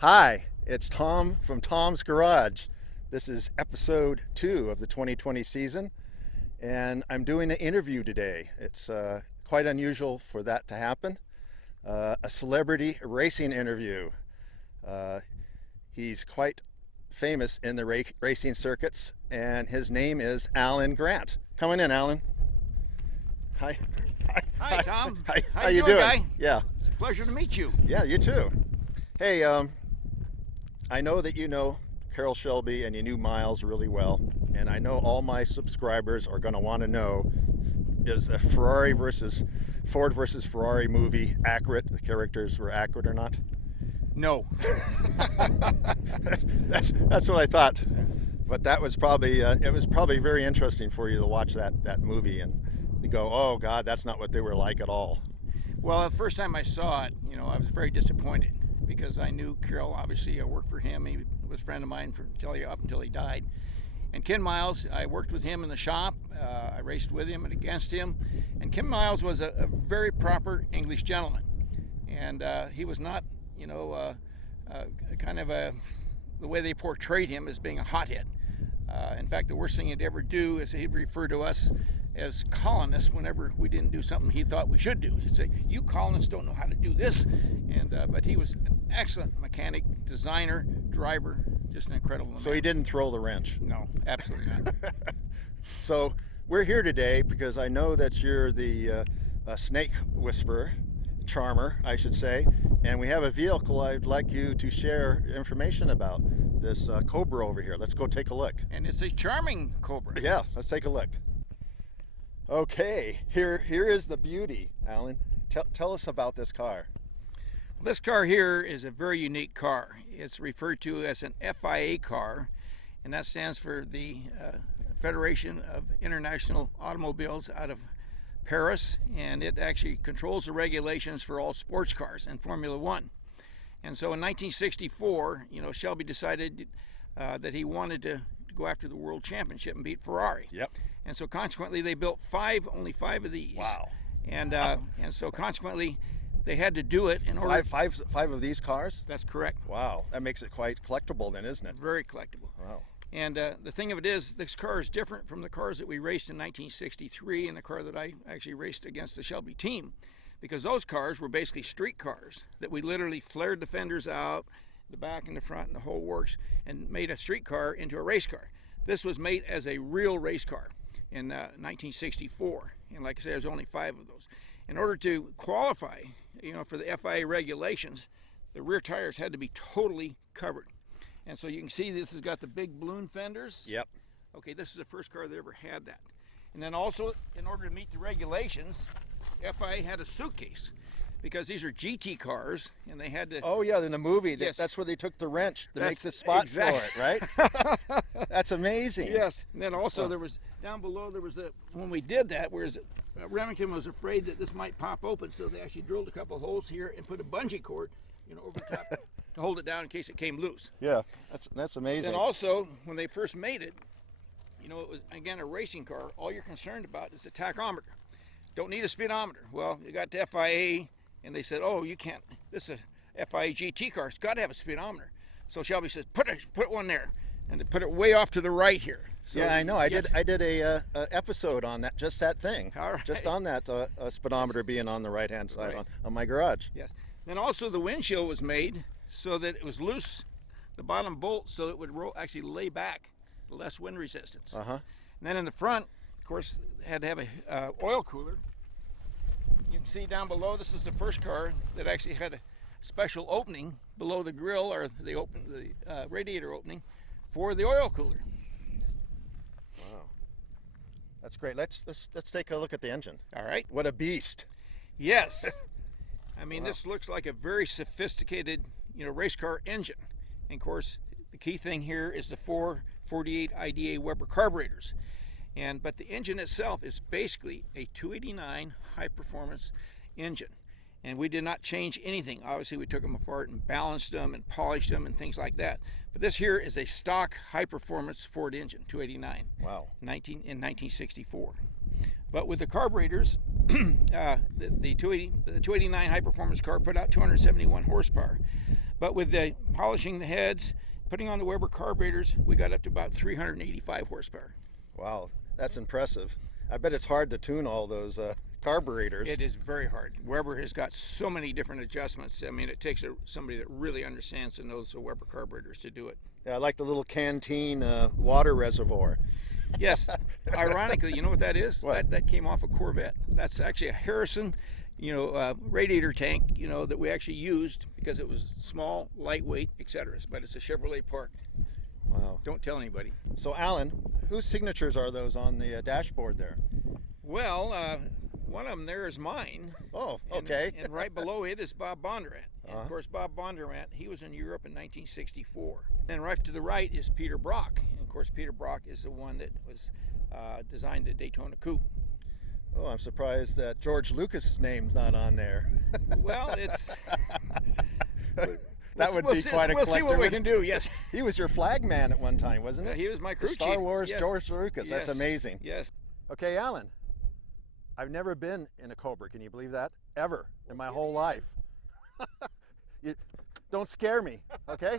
Hi, it's Tom from Tom's Garage. This is episode 2 of the 2020 season, and I'm doing an interview today. It's quite unusual for that to happen. A celebrity racing interview. He's quite famous in the racing circuits, and his name is Alan Grant. Come on in, Alan. Hi. Hi, Tom. Hi. How you doing? Guy? Yeah. It's a pleasure to meet you. Yeah, you too. Hey, I know that you know Carroll Shelby and you knew Miles really well, and I know all my subscribers are going to want to know, is the Ford versus Ferrari movie accurate? The characters were accurate or not? No. that's what I thought. But that was probably it was probably very interesting for you to watch that movie and go, oh God, that's not what they were like at all. Well, the first time I saw it, I was very disappointed because I knew Carroll. Obviously, I worked for him. He was a friend of mine up until he died. And Ken Miles, I worked with him in the shop. I raced with him and against him. And Ken Miles was a very proper English gentleman. And he was not, the way they portrayed him as being a hothead. In fact, the worst thing he'd ever do is he'd refer to us as colonists whenever we didn't do something he thought we should do. He'd say, "You colonists don't know how to do this." But he was an excellent mechanic, designer, driver, just an incredible man. So he didn't throw the wrench? No, absolutely not. So we're here today because I know that you're the snake whisperer, charmer, I should say, and we have a vehicle I'd like you to share information about, this Cobra over here. Let's go take a look. And it's a charming Cobra. Yeah, let's take a look. Okay, here is the beauty, Alan. Tell us about this car. Well, this car here is a very unique car. It's referred to as an FIA car, and that stands for the Federation of International Automobiles out of Paris, and it actually controls the regulations for all sports cars and Formula One. And so in 1964, Shelby decided that he wanted to go after the world championship and beat Ferrari. Yep. And so consequently, they built only five of these. Wow. And so consequently, they had to do it in order. Five of these cars? That's correct. Wow, that makes it quite collectible then, isn't it? Very collectible. Wow. And the thing of it is, this car is different from the cars that we raced in 1963 and the car that I actually raced against the Shelby team, because those cars were basically street cars that we literally flared the fenders out, the back and the front and the whole works, and made a street car into a race car. This was made as a real race car in 1964, and like I said, there's only 5 of those. In order to qualify, for the FIA regulations, the rear tires had to be totally covered. And so you can see this has got the big balloon fenders. Yep. Okay, this is the first car that ever had that. And then also, in order to meet the regulations, FIA had a suitcase, because these are GT cars, and they had to... Oh yeah, in the movie, Yes. that's where they took the wrench to make the spot for it, right? That's amazing. Yes, and then also there was, down below there was when we did that, whereas Remington was afraid that this might pop open, so they actually drilled a couple of holes here and put a bungee cord, over top to hold it down in case it came loose. Yeah, that's amazing. And also, when they first made it, it was, again, a racing car. All you're concerned about is the tachometer. Don't need a speedometer. Well, you got to FIA, and they said, oh, you can't. This is a FIA GT car. It's got to have a speedometer. So Shelby says, put one there, and they put it way off to the right here. So, yeah, I know. yes. I did a episode on that, just that thing. All right. Just on that speedometer being on the right-hand side Right. on my garage. Yes. Then also the windshield was made so that it was loose, the bottom bolt, so it would actually lay back, less wind resistance. Uh-huh. And then in the front, of course, had to have a oil cooler. You can see down below, this is the first car that actually had a special opening below the grill, or the radiator opening, for the oil cooler. Wow. That's great. Let's take a look at the engine. All right. What a beast. Yes. I mean, Wow. This looks like a very sophisticated, race car engine. And of course, the key thing here is the 448 IDA Weber carburetors. But the engine itself is basically a 289 high-performance engine. And we did not change anything. Obviously, we took them apart and balanced them and polished them and things like that. But this here is a stock high-performance Ford engine, 289. Wow. In 1964. But with the carburetors, the 289 high performance car put out 271 horsepower. But with the polishing the heads, putting on the Weber carburetors, we got up to about 385 horsepower. Wow, that's impressive. I bet it's hard to tune all those carburetors. It is very hard. Weber has got so many different adjustments. I mean, it takes somebody that really understands and knows the Weber carburetors to do it. Yeah, I like the little Canteen water reservoir. Yes, ironically, you know what that is? What? That came off a Corvette. That's actually a Harrison, radiator tank, that we actually used because it was small, lightweight, etc. But it's a Chevrolet part. Wow. Don't tell anybody. So Alan, whose signatures are those on the dashboard there? Well, one of them there is mine. Oh, okay. And right below it is Bob Bondurant. And Uh-huh. of course, Bob Bondurant, he was in Europe in 1964. And right to the right is Peter Brock. And of course, Peter Brock is the one that was designed the Daytona Coupe. Oh, I'm surprised that George Lucas' name's not on there. Well, it's... That would be quite a We'll see what we can do, yes. He was your flag man at one time, wasn't it? He was my crew chief. Star Wars, Yes. George Lucas. Yes. That's amazing. Yes. Okay, Alan, I've never been in a Cobra. Can you believe that? Ever in my whole life. Don't scare me, okay?